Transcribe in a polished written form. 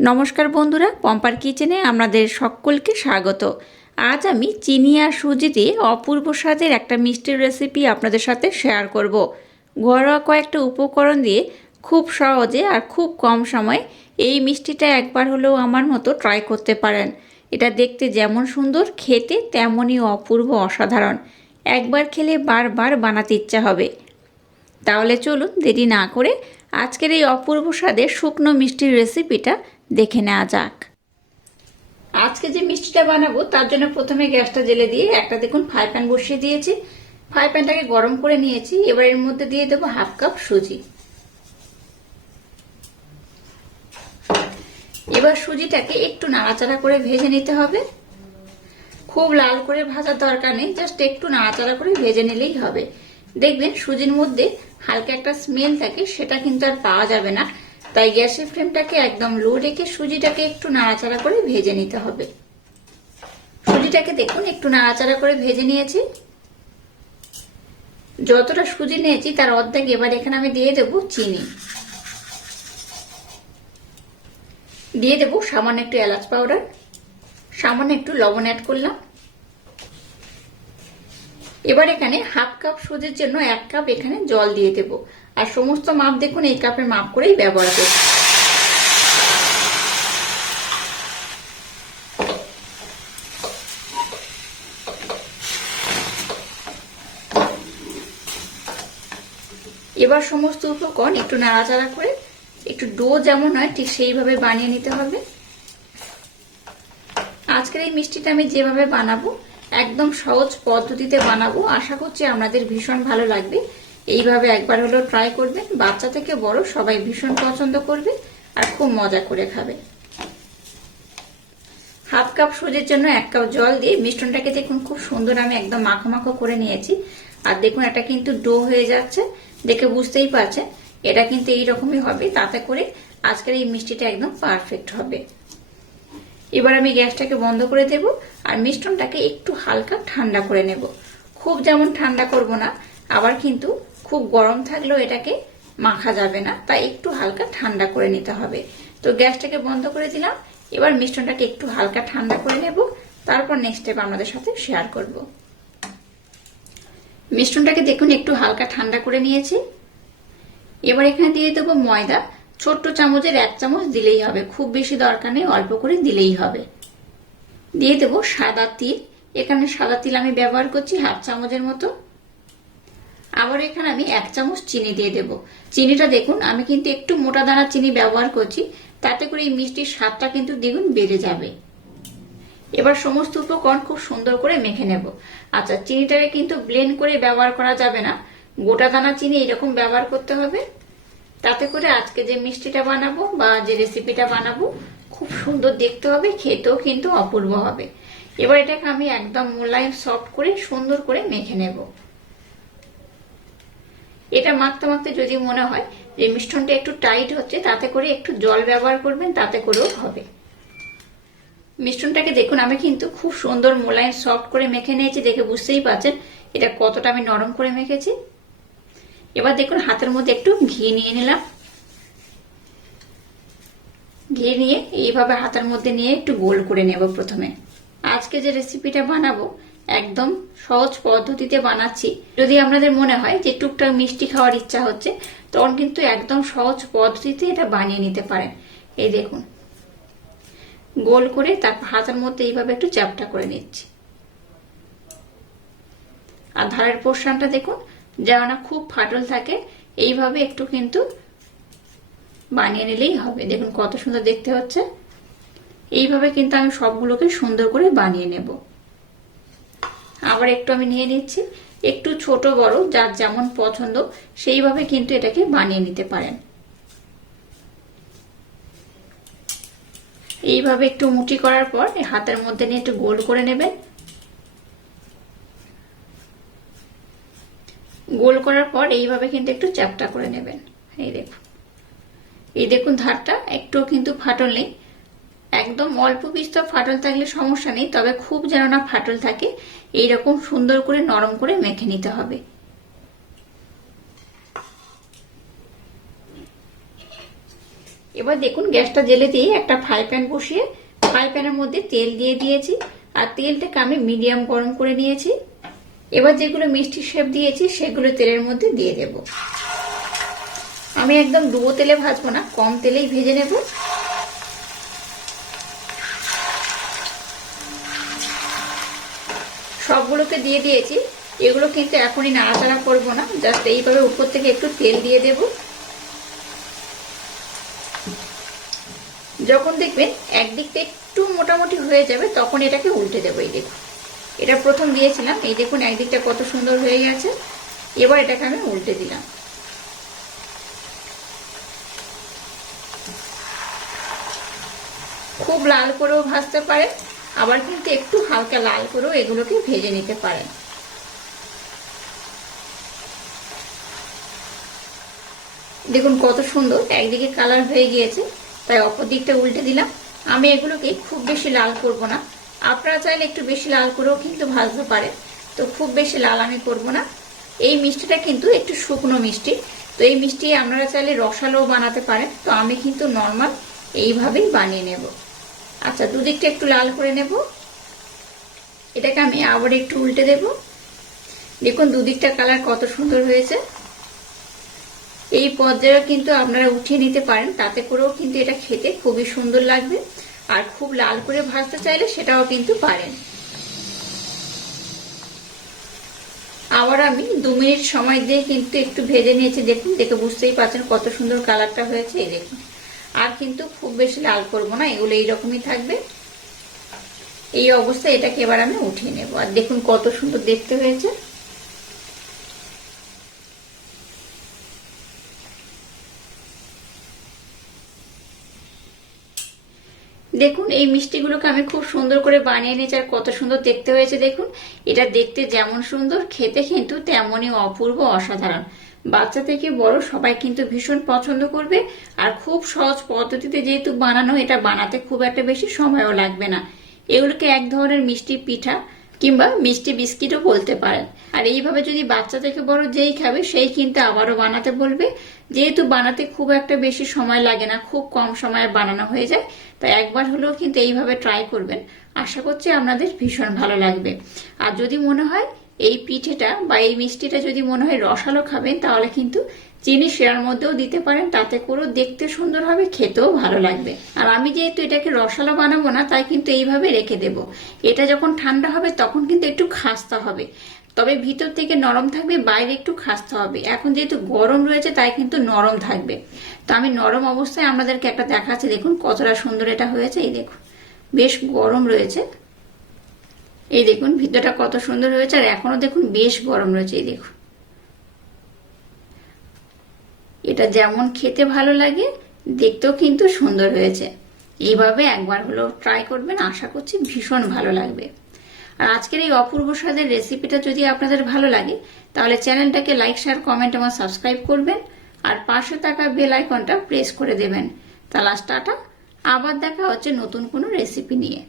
নমস্কার বন্ধুরা, পম্পার কিচেনে আপনাদের সকলকে স্বাগত। আজ আমি চিনি আর সুজি দিয়ে অপূর্ব স্বাদের একটা মিষ্টির রেসিপি আপনাদের সাথে শেয়ার করব। ঘরোয়া কয়েকটা উপকরণ দিয়ে খুব সহজে আর খুব কম সময়ে এই মিষ্টিটা একবার হলেও আমার মতো ট্রাই করতে পারেন। এটা দেখতে যেমন সুন্দর, খেতে তেমনই অপূর্ব অসাধারণ। একবার খেলে বারবার বানাতে ইচ্ছা হবে। তাহলে চলুন দেরি না করে আজকের এই অপূর্ব স্বাদের শুকনো মিষ্টির রেসিপিটা দেখে নেওয়া যাক। আজকে যে মিষ্টিটা বানাবো তার জন্য প্রথমে গ্যাসটা জ্বেলে দিয়ে একটা দেখুন ফ্রাই প্যান বসিয়ে দিয়েছি। ফ্রাই প্যানটাকে গরম করে নিয়েছি। এবার এর মধ্যে দিয়ে দেবো হাফ কাপ সুজি। এবার সুজিটাকে একটু নাড়াচাড়া করে ভেজে নিতে হবে। খুব লাল করে ভাজার দরকার নেই, জাস্ট একটু নাড়াচাড়া করে ভেজে নিলেই হবে। দেখবেন সুজির মধ্যে হালকা একটা স্মেল থাকে, সেটা কিন্তু আর পাওয়া যাবে না। তাই গ্যাসের ফ্লেমটাকে একদম লো রেখে সুজিটাকে একটু নাড়াচাড়া করে ভেজে নিতে হবে। সুজিটাকে দেখুন একটু নাড়াচাড়া করে ভেজে নিয়েছি। যতটা সুজি নিয়েছি তার অর্ধেক এবার এখানে আমি দিয়ে দেবো চিনি। দিয়ে দেবো সামান্য একটু এলাচ পাউডার, সামান্য একটু লবণ অ্যাড করলাম। এবার এখানে হাফ কাপ সুজির জন্য 1 কাপ এখানে জল দিয়ে দেব। আর সমস্ত মাপ দেখুন এই কাপের মাপ করেই ব্যবহার করছি। এবার সমস্ত উপকরণ একটু নাড়াচাড়া করে একটু ডো যেমন হয় ঠিক সেইভাবে বানিয়ে নিতে হবে। আজকের এই মিষ্টিটা আমি যেভাবে বানাবো একদম সহজ পদ্ধতিতে বানাবো। আশা করছি আপনাদের ভীষণ ভালো লাগবে। এইভাবে একবার হলেও ট্রাই করবেন। বাচ্চা থেকে বড় সবাই ভীষণ পছন্দ করবে আর খুব মজা করে খাবে। হাফ কাপ সুজির জন্য 1 কাপ জল দিয়ে মিশ্রণটাকে দেখুন খুব সুন্দর আমি একদম মাখো মাখো করে নিয়েছি। আর দেখুন এটা কিন্তু ডো হয়ে যাচ্ছে, দেখে বুঝতেই পারছেন এটা কিন্তু এইরকমই হবে। তাতে করে আজকের এই মিষ্টিটা একদম পারফেক্ট হবে। এবার আমি গ্যাসটাকে বন্ধ করে দেব আর মিশ্রণটাকে একটু হালকা ঠান্ডা করে নেব। খুব যেমন ঠান্ডা করব না, আবার কিন্তু খুব গরম থাকলেও এটাকে মাখা যাবে না, তাই একটু হালকা ঠান্ডা করে নিতে হবে। তো গ্যাসটাকে বন্ধ করে দিলাম। এবার মিশ্রণটাকে একটু হালকা ঠান্ডা করে নেব, তারপর নেক্সট স্টেপ আপনাদের সাথে শেয়ার করব। মিশ্রণটাকে দেখুন একটু হালকা ঠান্ডা করে নিয়েছি। এবার এখানে দিয়ে দেবো ময়দা। ছোট্ট চামচের 1 চামচ দিলেই হবে, খুব বেশি দরকার নেই, অল্প করে দিলেই হবে। দিয়ে দেবো সাদা তিল। এখানে সাদা তিল আমি ব্যবহার করছি হাফ চামচের মতো। আবার এখানে আমি 1 চামচ চিনি দিয়ে দেব। চিনিটা দেখুন আমি কিন্তু একটু মোটা দানার চিনি ব্যবহার করছি, তাতে করে এই মিষ্টির স্বাদটা কিন্তু দ্বিগুণ বেড়ে যাবে। এবার সমস্ত উপকরণ খুব সুন্দর করে মেখে নেব। আচ্ছা, চিনিটাকে কিন্তু ব্লেন্ড করে ব্যবহার করা যাবে না, গোটা দানা চিনি এরকম ব্যবহার করতে হবে। তাতে করে আজকে যে মিষ্টিটা বানাবো বা যে রেসিপিটা বানাবো খুব সুন্দর দেখতে হবে, খেতেও কিন্তু অপূর্ব হবে। এবার এটাকে আমি একদম মোলায়েম সফট করে সুন্দর করে মেখে নেব। এটা মাখতে মাখতে যদি মনে হয় যে মিশ্রণটা একটু টাইট হচ্ছে, তাতে করে একটু জল ব্যবহার করবেন, তাতে করেও হবে। মিশ্রণটাকে দেখুন আমি কিন্তু খুব সুন্দর মোলায়েম সফট করে মেখে নিয়েছি, দেখে বুঝতেই পারছেন এটা কতটা আমি নরম করে মেখেছি। এবার দেখুন হাতের মধ্যে একটু ঘি নিয়ে নিলাম। ঘি নিয়ে এইভাবে হাতের মধ্যে নিয়ে একটু গোল করে নেব প্রথমে। আজকে যে রেসিপিটা বানাবো একদম সহজ পদ্ধতিতে বানাচ্ছি। যদি আপনাদের মনে হয় যে টুকটাক মিষ্টি খাওয়ার ইচ্ছা হচ্ছে, তখন কিন্তু একদম সহজ পদ্ধতিতে এটা বানিয়ে নিতে পারেন। এই দেখুন গোল করে তারপর হাতের মধ্যে এইভাবে একটু চ্যাপটা করে নিচ্ছি। আর ধারের পোর্শনটা দেখুন যেন না খুব ফাটল থাকে, এইভাবে একটু কিন্তু বানিয়ে নিলেই হবে। দেখুন কত সুন্দর দেখতে হচ্ছে। এইভাবে কিন্তু আমি সবগুলোকে সুন্দর করে বানিয়ে নেব। আবার একটু আমি নিয়ে নিচ্ছি, একটু ছোট বড় যার যেমন পছন্দ সেইভাবে কিন্তু এটাকে বানিয়ে নিতে পারেন। এইভাবে একটু মুঠি করার পর হাতের মধ্যে নিয়ে একটু গোল করে নেবেন। গোল করার পর এইভাবে কিন্তু একটু চ্যাপটা করে নেবেন। এই দেখুন ধারটা একটু কিন্তু ফাটল নেই, একদম অল্প বিস্তর ফাটল থাকলে সমস্যা নেই, তবে খুব যেন না ফাটল থাকে, এইরকম সুন্দর করে নরম করে মেখে নিতে হবে। এবার দেখুন গ্যাসটা জেলে দিয়ে একটা ফ্রাই প্যান বসিয়ে ফ্রাই প্যানের মধ্যে তেল দিয়ে দিয়েছি আর তেলটাকে আমি মিডিয়াম গরম করে নিয়েছি। এবার যেগুলো মিষ্টি শেপ দিয়েছি সেগুলো তেলের মধ্যে দিয়ে দেব। আমি একদম ডুবো তেলে ভাজবো না, কম তেলেই ভেজে নেব। সবগুলোকে দিয়ে দিয়েছি। এগুলো কিন্তু এখনই নাড়াচাড়া করবো না, জাস্ট এইভাবে উপর থেকে একটু তেল দিয়ে দেব। যখন দেখবেন একদিকটা একটু মোটামুটি হয়ে যাবে তখন এটাকে উল্টে দেবো। এই দেখুন, এটা প্রথম দিয়েছিলাম, এই দেখুন একদিকটা কত সুন্দর হয়ে গেছে। এবার এটাকে আমি উল্টে দিলাম। খুব লাল করেও ভাজতে পারে, আবার কিন্তু একটু হালকা লাল করেও এগুলোকে ভেজে নিতে পারেন। দেখুন কত সুন্দর একদিকে কালার হয়ে গিয়েছে, তাই অপর দিকটা উল্টে দিলাম। আমি এগুলোকে খুব বেশি লাল করব না, আপনারা চাইলে একটু বেশি লাল করেও কিন্তু ভাজতে পারে, তো খুব বেশি লাল আমি করব না। এই মিষ্টিটা কিন্তু একটু শুকনো মিষ্টি, তো এই মিষ্টি আপনারা চাইলে রসালোও বানাতে পারেন, তো আমি কিন্তু নর্মাল এইভাবেই বানিয়ে নেব। আচ্ছা, দুদিকটা একটু লাল করে নেব। এটাকে আমি আবার একটু উল্টে দেব। দেখুন দুদিকটা কালার কত সুন্দর হয়েছে। এই পর্যায়ে কিন্তু আপনারা উঠিয়ে নিতে পারেন, তাতে করেও কিন্তু এটা খেতে খুবই সুন্দর লাগবে। আর খুব লাল করে ভাজতে চাইলে সেটাও কিন্তু পারেন। আবার আমি 2 মিনিট সময় দিয়ে কিন্তু একটু ভেজে নিয়েছি। দেখুন, দেখে বুঝতেই পারছেন কত সুন্দর কালারটা হয়েছে। এই দেখুন, আর কিন্তু খুব বেশি লাল করব না, এগুলো এইরকমই থাকবে। এই অবস্থায় এটাকে এবার আমি উঠিয়ে নেব। আর দেখুন কত সুন্দর দেখতে হয়েছে। দেখুন এই মিষ্টিগুলোকে আমি খুব সুন্দর করে বানিয়ে নিয়েছি, আর কত সুন্দর দেখতে হয়েছে। দেখুন, এটা দেখতে যেমন সুন্দর, খেতে কিন্তু তেমনই অপূর্ব, অসাধারণ। বাচ্চা থেকে বড় সবাই কিন্তু ভীষণ পছন্দ করবে। আর খুব সহজ পদ্ধতিতে যেহেতু বানানো, এটা বানাতে খুব একটা বেশি সময়ও লাগবে না। এগুলোকে এক ধরনের মিষ্টি পিঠা কিংবা মিষ্টি বিস্কিটও বলতে পারেন। আর এইভাবে যদি বাচ্চা থেকে বড় যেই খাবে সেই কিন্তু আবারও বানাতে বলবে। যেহেতু বানাতে খুব একটা বেশি সময় লাগে না, খুব কম সময়ে বানানো হয়ে যায়, তাই একবার হলেও কিন্তু এইভাবে ট্রাই করবেন। আশা করছি আপনাদের ভীষণ ভালো লাগবে। আর যদি মনে হয় এই পিঠেটা বা এই মিষ্টিটা যদি মনে হয় রসালো খাবেন, তাহলে কিন্তু চিনি শিরার মধ্যেও দিতে পারেন, তাতে করেও দেখতে সুন্দর হবে, খেতেও ভালো লাগবে। আর আমি যেহেতু এটাকে রসালো বানাবো না, তাই কিন্তু এইভাবে রেখে দেব। এটা যখন ঠান্ডা হবে তখন কিন্তু একটু খাস্তা হবে, তবে ভিতর থেকে নরম থাকবে, বাইরে একটু খাস্তা হবে। এখন যেহেতু গরম রয়েছে তাই কিন্তু নরম থাকবে। তো আমি নরম অবস্থায় আপনাদেরকে একটা দেখাচ্ছি। দেখুন কতটা সুন্দর এটা হয়েছে। এই দেখুন, বেশ গরম রয়েছে। এই দেখুন ভিতরটা কত সুন্দর হয়েছে, আর এখনো দেখুন বেশ গরম রয়েছে। এই দেখুন, এটা যেমন খেতে ভালো লাগে, দেখতেও কিন্তু সুন্দর হয়েছে। এইভাবে একবার হলেও ট্রাই করবেন, আশা করছি ভীষণ ভালো লাগবে। আর আজকের এই অপূর্ব স্বাদের রেসিপিটা যদি আপনাদের ভালো লাগে, তাহলে চ্যানেলটাকে লাইক, শেয়ার, কমেন্ট এবং সাবস্ক্রাইব করবেন। আর পাশে থাকা বেল আইকনটা প্রেস করে দেবেন। তাহলে টাটা, আবার দেখা হচ্ছে নতুন কোনো রেসিপি নিয়ে।